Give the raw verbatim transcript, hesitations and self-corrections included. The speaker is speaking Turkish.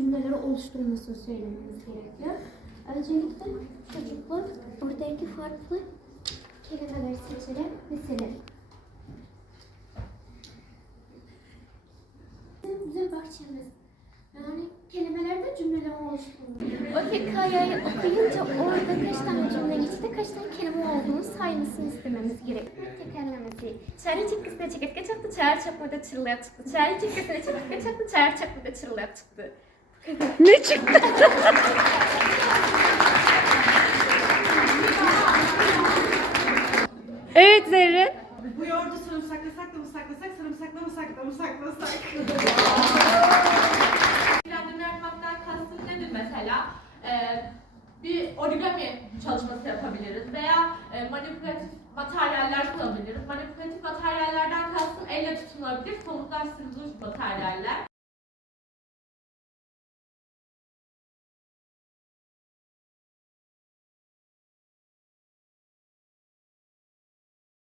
cümleleri oluşturmasını söylememiz gerekiyor. Öncelikle çocuklar buradaki farklı kelimeleri seçerek mesela bizim bahçemiz. Yani kelimelerde cümleler oluşturulmuş. O hikayeyi okuyunca orada kaç tane cümle geçti, kaç tane kelime olduğunu saymasını istememiz gerekiyor. Tekerlemesi. Çare çıkkısına çekirge çaktı, çare çakmada çırıldak çıktı. Çare çıkkısına çekirge çaktı, çare çakmada çırıldak çıktı. Ne çıktı? Evet Zerrin. Bu yoğurdu sarımsaklasak da mı saklasak, sarımsakla mı sakla mı saklasak? Bilgilendirme yapmaktan kastım nedir mesela? Ee, bir origami çalışması yapabiliriz veya e, manipülatif materyaller kullanabiliriz. Manipülatif materyallerden kastım elle tutulabilir, somutlaştırılmış materyaller.